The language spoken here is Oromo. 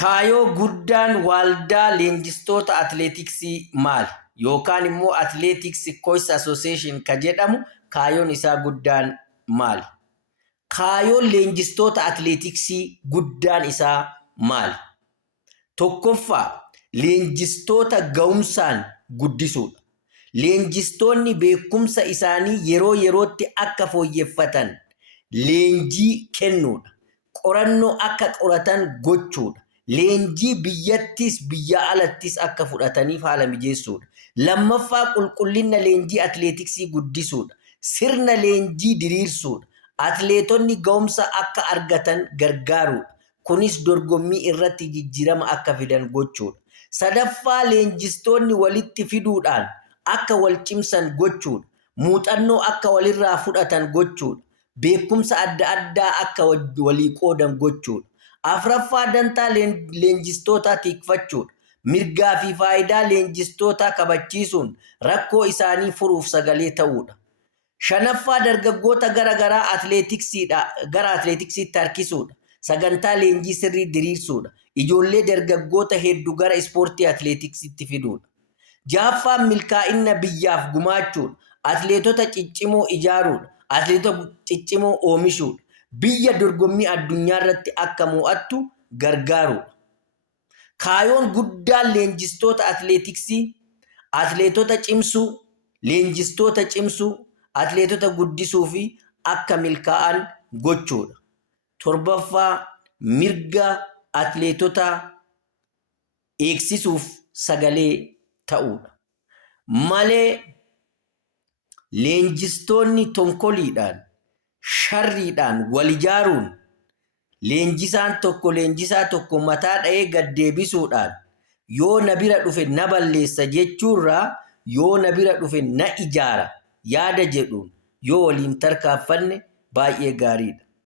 Kaayoo guddaan waldaa leenjistoota atileetiksii maali? Yookaan immoo Athletics Coach Association ka jedhamu kaayoon isaa guddaan maali? Kaayoon leenjistoota atileetiksii guddaan isaa maali? Tokkoffaa leenjistoota ga'umsaan guddisuudha. Leenjistoonni beekumsa isaanii yeroo yerootti akka fooyyeffatan leenjii kennuudha. Qorannoo akka qoratan gochuudha. Leenjii biyyattis biyya alattis akka fudhataniif haala mijeessuudha. Lammaffaa qulqullina leenjii atileetiksii guddisuudha. Sirna leenjii diriirsuudha. Atileetonni ga'umsa akka argatan gargaaruudha. Kunis dorgommii irratti jijjiirama akka fidan gochuudha. Sadaffaa leenjistoonni walitti fiduudhaan akka wal cimsan gochuudha. Muuxannoo akka walirraa fudhatan gochuudha. Beekumsa adda addaa akka walii qoodan gochuudha. Afraffaa dantaa leenjistoota tikfachuudha. Mirgaa fi faayidaa leenjistoota kabachiisuun rakkoo isaanii furuuf sagalee ta'uudha. Shanaffaa dargaggoota gara atileetiksiitti harkisuudha. Sagantaa leenjii sirrii diriirsuudha. Ijoollee dargaggoota hedduu gara ispoortii atileetiksiitti fiduudha. Ja'affaan milkaa'ina biyyaaf gumaachuudha. Atileetota ciccimoo ijaaruudha. Atileetota ciccimoo oomishuudha. Biyya dorgommii addunyaa irratti akka mo'attu gargaaruudha. Kaayoon guddaan leenjistoota atileetiksii atileetota cimsuu, leenjistoota cimsuu, atileetota guddisuu fi akka milkaa'an gochuudha. Torbaffaa mirga atileetota eegsisuuf sagalee ta'uudha. Malee leenjistoonni tonkoliidhaan sharriidhaan wal ijaaruun leenjisaa tokko mataa dha'ee gad deebisuudhaan yoo na bira dhufe na balleessa jechuurraa yoo na bira dhufe na ijaara yaada jedhuun yoo waliin tarkaanfanne baay'ee gaariidha.